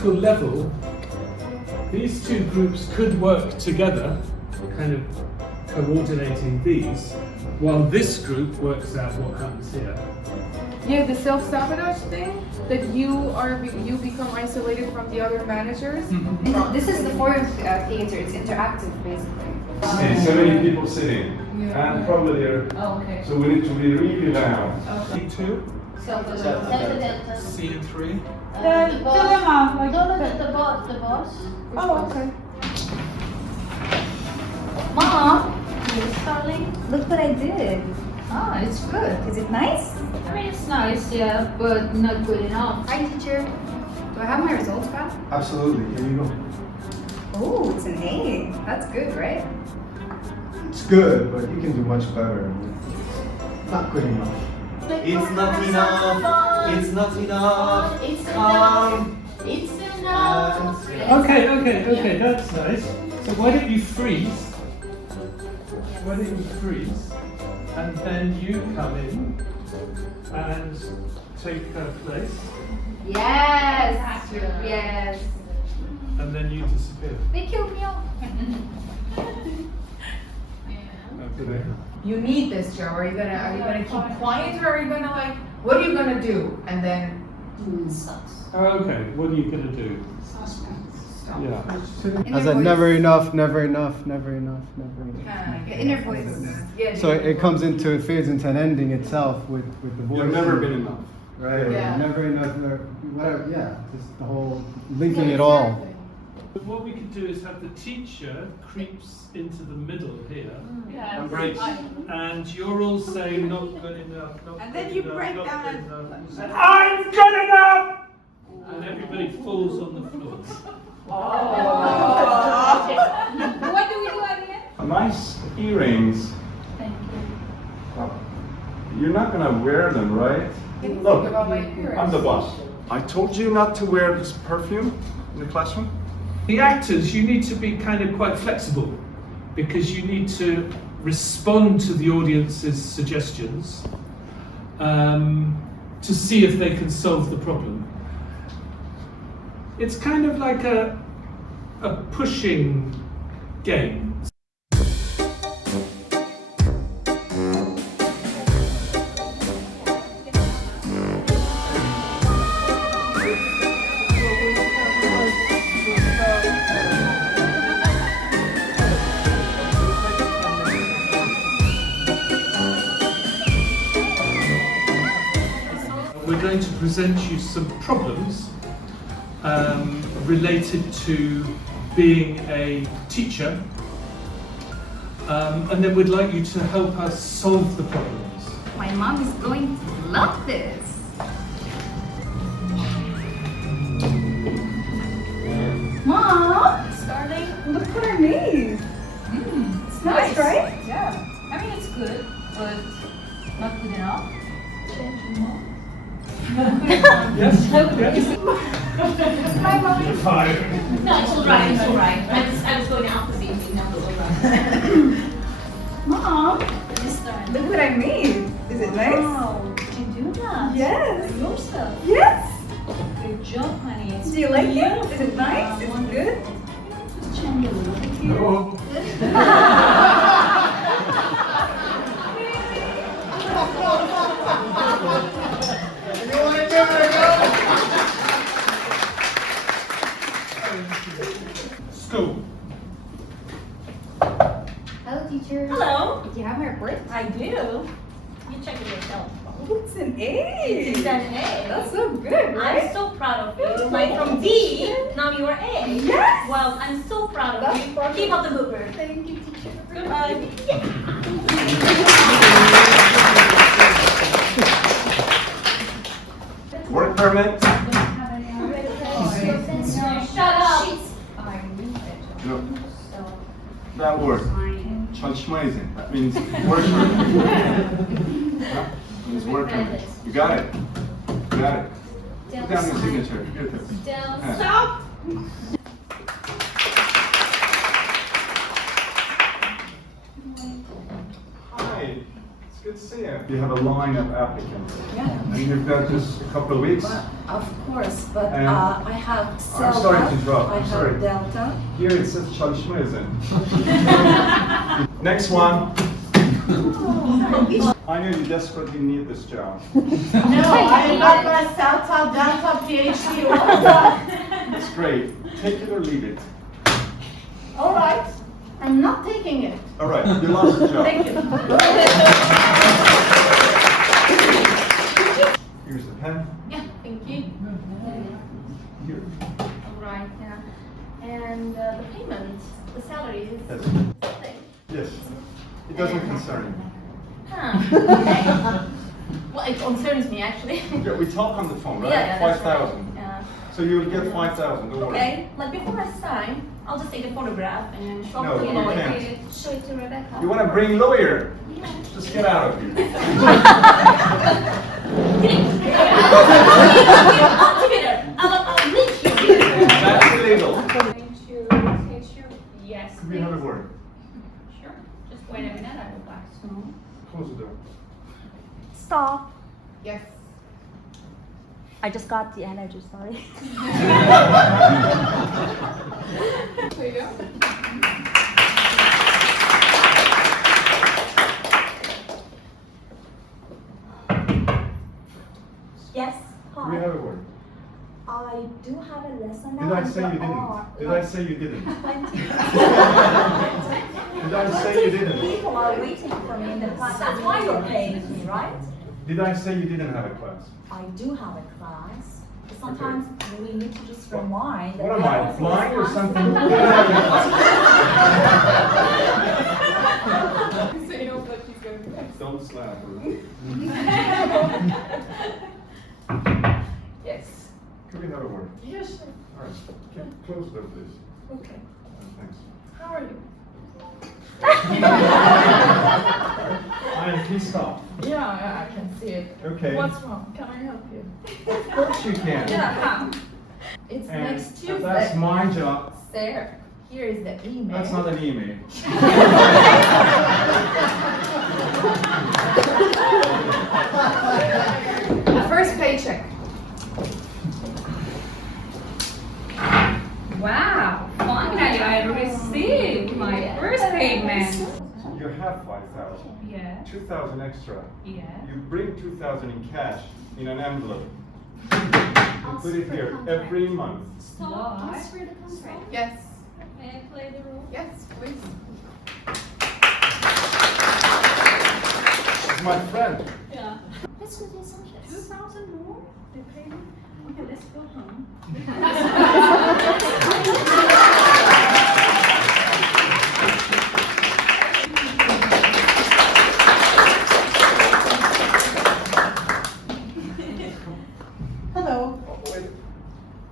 theoretical level, these two groups could work together, kind of coordinating these, while this group works out what happens here. Yeah, the self-sabotage thing, that you become isolated from the other managers. And this is the form of theater, it's interactive basically. See, so many people sitting, and probably they're. Oh, okay. So we need to be really loud. C2, Self-delta. C3. The boss. Oh, okay. Mom, darling. Look what I did. Ah, it's good. Is it nice? I mean, it's nice, yeah, but not good enough. Hi, teacher. Do I have my results back? Absolutely. Here you go. Oh, it's an A. That's good, right? It's good, but you can do much better. Not good enough. It's not enough. It's not enough. It's Come. It's enough. Okay, that's nice. So why don't you freeze? Why don't you freeze? And then you come in and take her place, Yes. Yes. and then you disappear. They killed me off. Okay. You need this, Joe. Are you gonna keep quiet, or are you gonna like, what are you gonna do? And then Sucks. Okay, what are you gonna do? Yeah. I said never enough, never enough, never enough, never enough. The inner voice. Yeah. So it fades into an ending itself with the voice. You've never been enough. Right. Yeah. Never enough. Whatever. Yeah. Just the whole linking it all. But what we could do is have the teacher creeps into the middle here, Yeah. and breaks, and you're all saying not good enough, not And good then you enough, break not down good and- enough. And I'm good enough! And everybody falls on the floor. What do we do again? Nice earrings. Thank You're not gonna wear them, right? Look, I'm the boss. I told you not to wear this perfume in the classroom. The actors, you need to be kind of quite flexible, because you need to respond to the audience's suggestions to see if they can solve the problem. It's kind of like a pushing game. We're going to present you some problems related to being a teacher, and then we'd like you to help us solve the problems. My mom is going to love this. Mom, Starting. look what I made. It's nice, right? Yeah. I mean, it's good, but not good enough. Yes? Yes? Hi, Mom. Fine. No, it's all right. It's all right. I was going out this evening. That was all right. Mom, Just starting. look what I made. Is it nice? Wow, did you do that? Yes. Yourself. Yes. Good job, honey. It's Do you like it? beautiful. Is it nice? Is it good? Just change a little bit here. No. School. Hello, teacher. Hello. Did you have my report? I do. You check it yourself. Oh, it's an A. It's an A. That's so good, right? I'm so proud of you. Like from D, now you're A. Yes. Well, I'm so proud of That's you. perfect. Keep up the good work. Thank you, teacher. Goodbye. Work permit? Shut up. No. That word. Çalışmayızın. That means work permit. Huh? Means work permit. You got it. You got it. Put down your signature. Good. Down. Yeah. Stop. Hi. It's good good to see you. You have a line of applicants. Yeah. And you've got just a couple of weeks. Well, of course, but And I have I'm Selva, sorry to interrupt. I I'm have sorry. Delta. Here it says çalışmayızın. Next one. I know you desperately need this job. No, I got my Delta, Delta, PhD, all done. It's great. Take it or leave it. All right, I'm not taking it. All right, you lost the job. Thank you. Here's the pen. Yeah, thank you. Here. All right, yeah. And the payment, the salary is Yes. something. Yes. It doesn't concern you. Huh, okay. Well, it concerns me actually. Yeah, we talk on the phone, right? Yeah, that's 5,000. right. Yeah. So you will get 5,000, don't worry. Okay, like before I sign, I'll just take a photograph and show No, it to you Lloyd. can't. Show it to Rebecca. You want to bring lawyer? Yeah. Just get out of here. All together. I'll link you. That's illegal. Yes. Could we have a word? Sure. Just wait a minute, I will back. Close the door. Stop. Yes. I just got the energy, sorry. There you go. Yes. Could we have a word? I do have a lesson Did I say you didn't? Did I say you didn't? Did I say you didn't? People are waiting for me in the class. That's why you're paying me, right? Did I say you didn't have a class? I do have a class. But sometimes we need to just remind that What am I, there is blind or class. something? So you know that she's going to be next. Don't slap her. Yes. Could we have a word? Yes. All right. Close the door, please. Okay. Thanks. How are you? I'm pissed off. Yeah, I can see it. Okay. What's wrong? Can I help you? Of course you can. Yeah. It's And next Tuesday. that's my job. There. Here is the email. That's not an email. The first paycheck. Wow, finally I received my first payment. You have 5,000. Yeah, 2,000 extra. yeah. You bring 2,000 in cash in an envelope. You put it here every month. Why? Yes. May I play the role? Yes, please. She's my friend. Yeah. Let's go do some shit. 2,000 more? They pay me? Okay, let's go home. Hello. Oh, wait.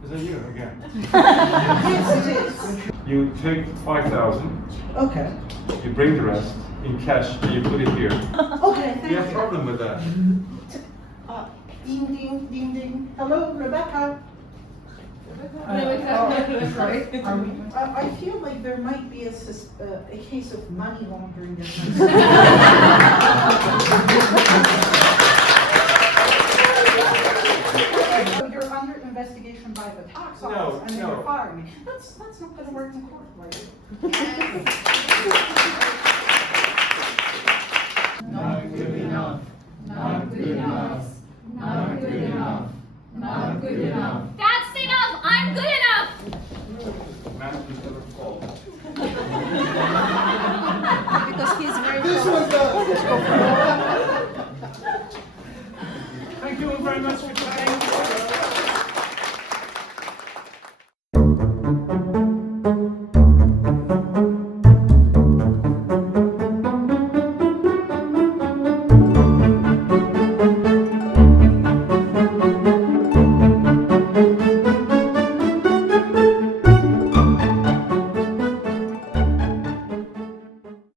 Is it you again? Yes, it is. You take 5,000, Okay. you bring the rest in cash, and you put it here. Okay, Do you have thank a you. problem with that? Ding, ding, ding, ding. Hello, Rebecca. That's right. I feel like there might be a case of money laundering. So you're under investigation by the tax No, office and then no. you're firing me. That's not gonna work in court, right? Not good enough. Not good enough. Not good enough. Not good enough. That's enough! I'm good enough! Manager's never fault. Because he's very Thank you all very much for